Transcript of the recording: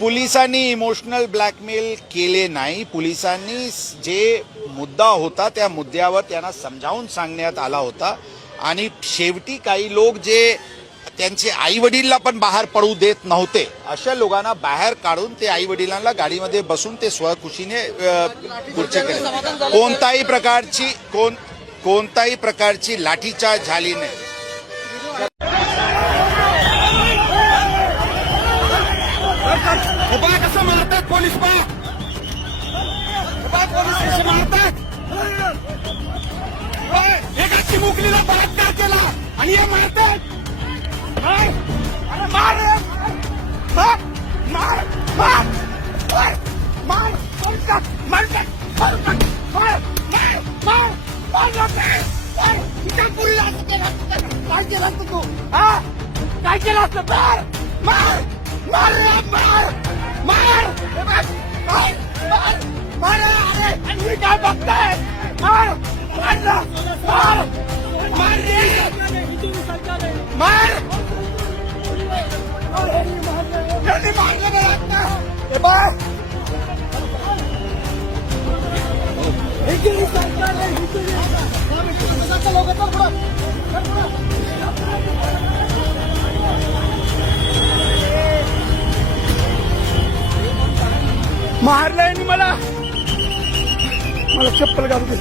पोलिसांनी emotional blackmail केले नाही. पोलिसांनी जे मुद्दा होता त्या मुद्द्यावर त्यांना समजावून सांगण्यात आला होता आणि शेवटी काही लोक जे त्यांचे आई वडीलला पण बाहेर पडू देत नव्हते अशा लोकांना बाहेर काढून ते आई वडिलांना गाडीमध्ये बसून ते स्वखुशीने पुढचे केले. कोणताही प्रकारची लाठीचार्ज झाली नाही. कसं मारतात पोलीस पोलीस कसे मारतात. एका चिमुकलीला बलात्कार केला आणि हे मारतात. अरे मार रे मार मार मार मार मार मार काय केलं असतं तू? काय केलं असतं? मार मार मार मार मार मार मार. अरे मी काय बघताय? मार मार मार मार रे मार. यांनी मारलं नाही आता. हे बघ मारलंय मला चप्पल घालू दे.